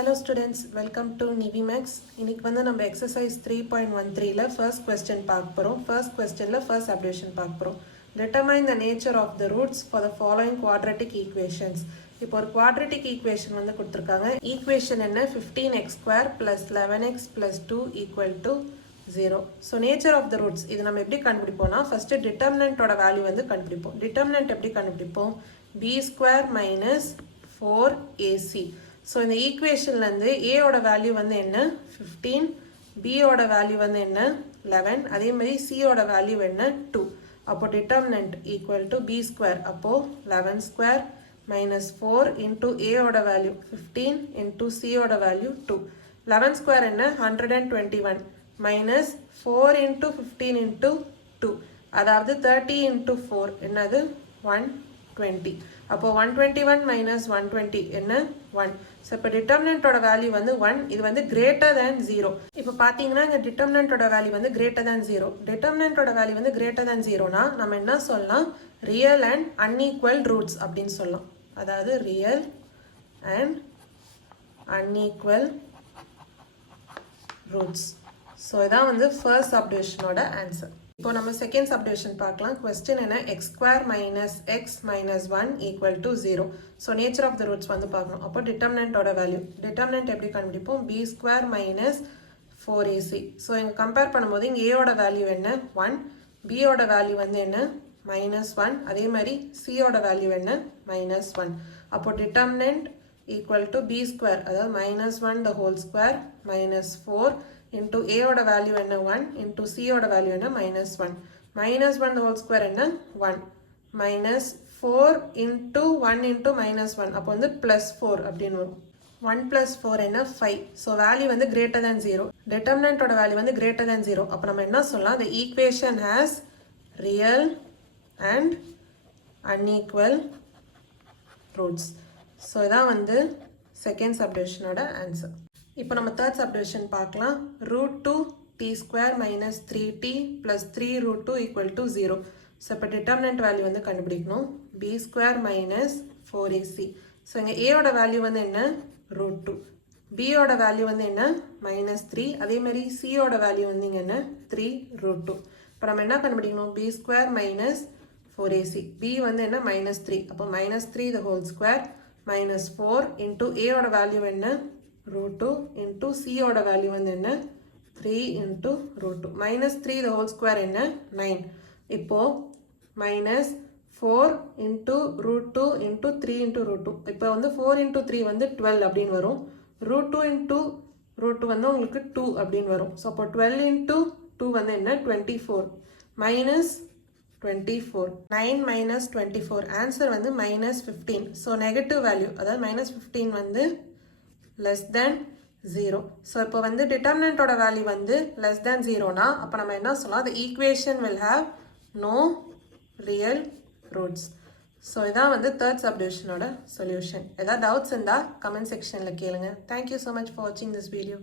Hello students, welcome to Nivimax. இன்னைக்கு வந்து நம்ம exercise 3.13ல first question பார்க்க போறோம். First questionல first subdivision பார்க்க போறோம். Determine the nature of the roots for the following quadratic equations. இப்போ ஒரு quadratic equation வந்து கொடுத்திருக்காங்க. Equation என்ன 15x square plus 11x plus 2 equal to 0. So nature of the roots இது நம்ம எப்படி கண்டுபிடிப்போம்னா first determinant ஓட வேல்யூ வந்து கண்டுபிடிப்போம். Determinant எப்படி கண்டுபிடிப்போம்? b square minus 4ac. So இந்த ஈக்குவேஷன்லேருந்து ஏயோட வேல்யூ வந்து என்ன 15, பியோட வேல்யூ வந்து என்ன 11, அதே மாதிரி சியோட வேல்யூ என்ன 2. அப்போ determinant equal to b square, அப்போது 11 ஸ்கொயர் மைனஸ் 4 இன்டூ ஏயோட வேல்யூ 15 இன்டூ சியோட வேல்யூ 2. 11 ஸ்கொயர் என்ன 121 மைனஸ் 4 இன்டூ 15 இன்டூ 2, அதாவது 30 இன்டூ 4 என்னது 120. அப்போ 121 மைனஸ் 120 என்ன 1. ஸோ இப்போ டிட்டர்மினன்ட்டோட வேல்யூ வந்து 1, இது வந்து கிரேட்டர் தேன் 0. இப்போ பார்த்தீங்கன்னா இங்கே டிட்டர்மினன்ட்டோட வேல்யூ வந்து கிரேட்டர் தேன் 0. டிட்டர்மினன்ட்டோட வேல்யூ வந்து கிரேட்டர் தேன் 0னா நம்ம என்ன சொல்லலாம், ரியல் அண்ட் அன்ஈக்குவல் ரூட்ஸ் அப்படின்னு சொல்லலாம். அதாவது real and unequal roots. So இதான் வந்து ஃபர்ஸ்ட் சப்டிவிஷனோட ஆன்சர். இப்போ நம்ம செகண்ட் சப்டிவிஷன் பார்க்கலாம். கொஸ்டின் என்ன, x square minus x minus 1 equal to 0. So nature of the roots வந்து பார்க்கணும். அப்போ டிட்டர்மினன்ட்டோட வேல்யூ, டிட்டர்மினன்ட் எப்படி கண்டுபிடிப்போம், b square minus 4ac. So இங்கே கம்பேர் பண்ணும்போது இங்கே ஏயோட வேல்யூ என்ன 1, பியோட வேல்யூ வந்து என்ன மைனஸ் 1, அதே மாதிரி சியோட வேல்யூ என்ன மைனஸ் 1. அப்போ determinant equal to b square, அதாவது minus 1 the whole square minus 4 into a ஓட வேல்யூ என்ன 1 into c ஓட வேல்யூ என்ன minus 1. minus 1 the whole square என்ன 1 minus 4 into 1 into minus 1, அப்போ வந்து plus 4 அப்படின்னு வரும். 1 plus 4 என்ன 5. ஸோ வேல்யூ வந்து greater than 0. determinant ஓட வேல்யூ வந்து greater than 0. அப்போ நம்ம என்ன சொல்லலாம், the equation has real and unequal roots. So இதான் வந்து செகண்ட் சப்டிவிஷனோட ஆன்சர். இப்போ நம்ம தேர்ட் சப்டிவிஷன் பார்க்கலாம். Root 2 t square minus 3t plus 3 root 2 equal to 0. So இப்போ டிட்டர்மினன்ட் வேல்யூ வந்து கண்டுபிடிக்கணும். B square minus 4ac. So இங்கே ஏயோட வேல்யூ வந்து என்ன ரூட் 2, பியோட வேல்யூ வந்து என்ன மைனஸ் 3, அதேமாதிரி சியோட வேல்யூ வந்து இங்கே என்ன 3 ரூட் 2. இப்போ நம்ம என்ன கண்டுபிடிக்கணும், B square minus 4ac. B வந்து என்ன மைனஸ் 3, அப்போ minus 3 the whole square minus 4 into ஏயோட வேல்யூ என்ன root 2 into c ஓட வேல்யூ வந்து என்ன 3 into root 2. minus 3 the whole square என்ன 9. இப்போ minus 4 into root 2 into 3 into root 2. இப்போ வந்து 4 into 3 வந்து 12 அப்படின்னு வரும். root 2 into root 2 வந்து உங்களுக்கு 2 அப்படின்னு வரும். ஸோ அப்போ 12 into 2 வந்து என்ன 24 minus 24. 9 minus 24 ஆன்சர் வந்து minus 15. ஸோ நெகட்டிவ் வேல்யூ, அதாவது minus 15 வந்து less than 0. ஸோ இப்போ வந்து டிட்டர்மினன்ட்டோட வேல்யூ வந்து less than 0னா அப்போ நம்ம என்ன சொல்லலாம், the equation will have no real roots. So இதான் வந்து தேர்ட் சப்டிவிஷனோட சொல்யூஷன். ஏதாவது டவுட்ஸ் இருந்தால் கமெண்ட் செக்ஷனில் கேளுங்க. தேங்க்யூ ஸோ மச் ஃபார் வாட்சிங் திஸ் வீடியோ.